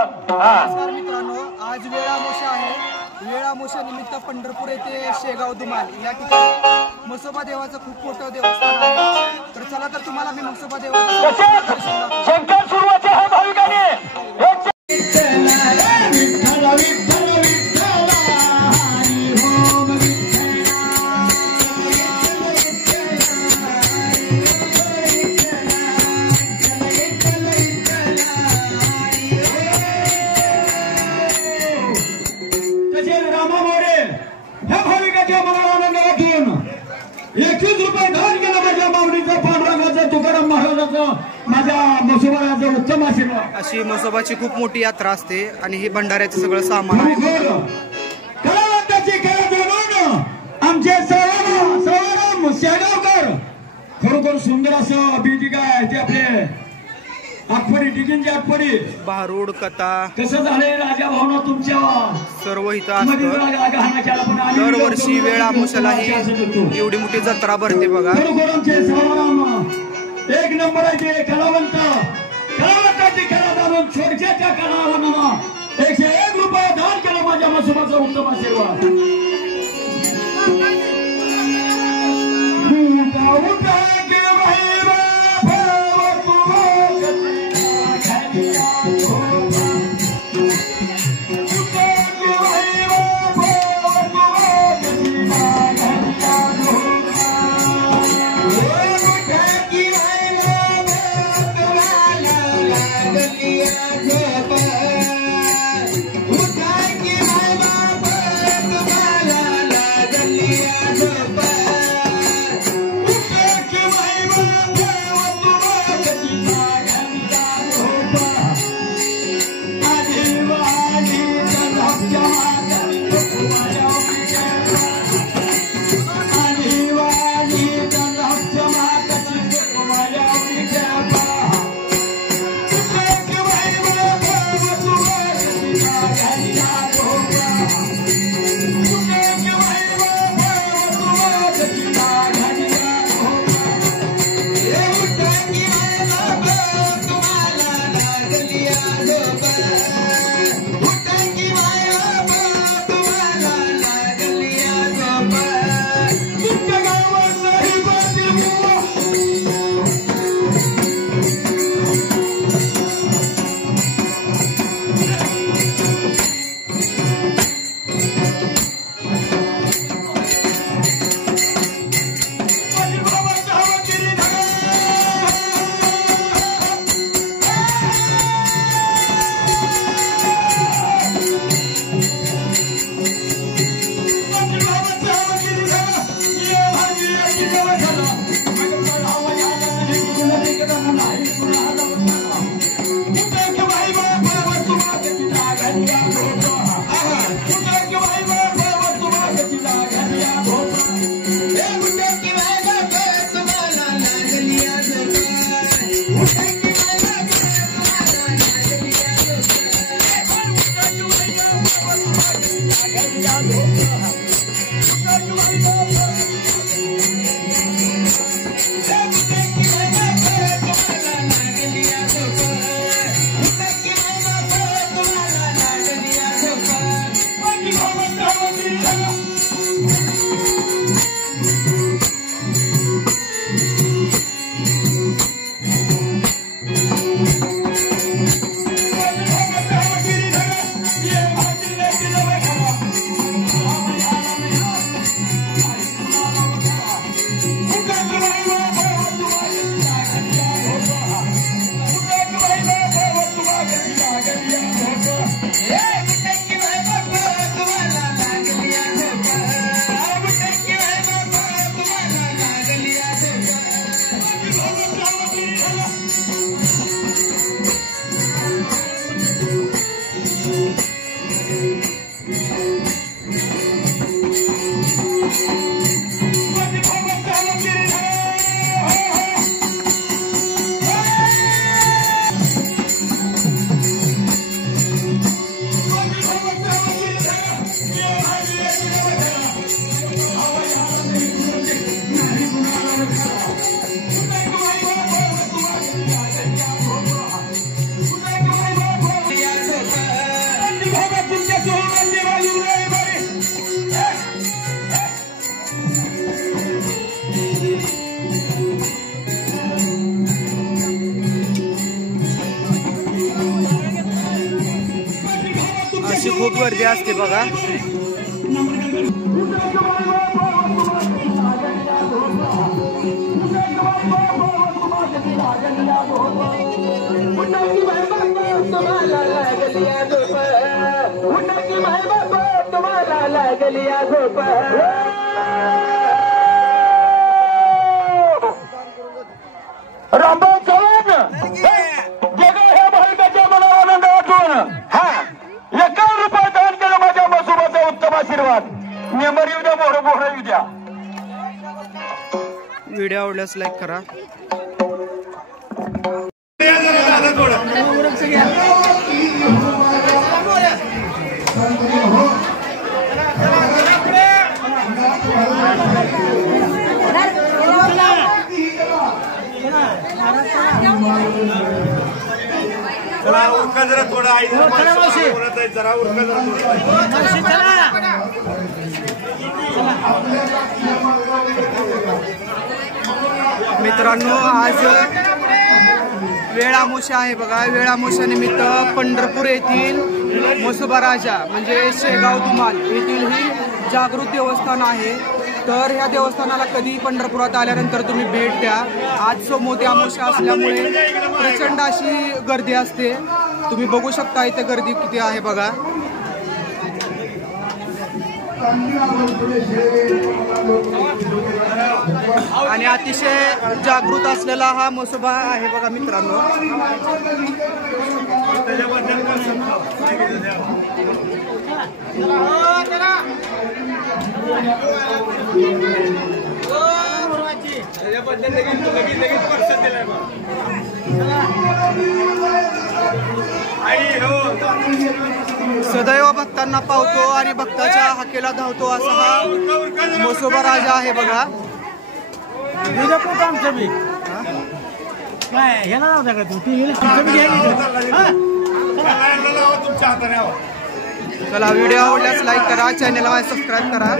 नमस्कार मित्रांनो, आज वेळामोशा आहे. वेळामोशा निमित्त पंढरपूर येथे शेगाव दुमाल या ठिकाणी म्हसोबा देवाचं खूप मोठं देवस्थान आहे. तर चला तर तुम्हाला मी म्हसोबा देवाचं शंकर सुरुवात आहे भाविकांनी. अशी म्हसोबाची खूप मोठी यात्रा असते आणि हे भंडाऱ्याचं सगळं सामान आहे. आमचे शेगावकर खरोखर सुंदर असं बीजिका आहे ते आपले आठवडी डिगिंची आठवडी भारूड कथा कसं झालंय राजा भावना तुमच्या सर्व इथं असतं. दरवर्षी वेळामोशाला ही एवढी मोठी जत्रा भरते बघा. खरोखर आमचे सर्वांना एक नंबर आहे ते कलावंत. कलावंताची कला जाणून छोडक्याच्या कलावंतांना 101 रुपये दान केलं माझ्या म्हसोबाचा उत्तम आशीर्वाद. अशी खूप गर्दी असते बघा. रामभाऊ चव्हाण जगा ह्या भाविकाच्या मनाला आनंद वाटून एका रुपये दान केलं माझ्या मसोबाचा उत्तम आशीर्वाद. नेंबर येऊ द्या, मोहर मोहर येऊ द्या. व्हिडिओ आवडल्यास लाईक करा. जरा उरका, जरा थोडा आई जरा उरका, जरा मित्रांनो, आज वेळामोशा आहे बघा. वेळामोशानिमित्त पंढरपूर येथील म्हसोबा राजा म्हणजे शेगाव धुमाल येथील ही जागृत देवस्थान आहे. तर ह्या देवस्थानाला कधी पंढरपुरात आल्यानंतर तुम्ही भेट द्या. आज सोमवती अमावस्या असल्यामुळे प्रचंड अशी गर्दी असते. तुम्ही बघू शकता इथे गर्दी किती आहे बघा. आणि अतिशय जागृत असलेला हा म्हसोबा आहे बघा मित्रांनो. सदैव भक्तांना पावतो आणि भक्ताच्या हाकेला धावतो असा हा म्हसोबा राजा आहे बघा. चला, व्हिडिओ आवडल्यास लाईक करा, चॅनलला सबस्क्राईब करा.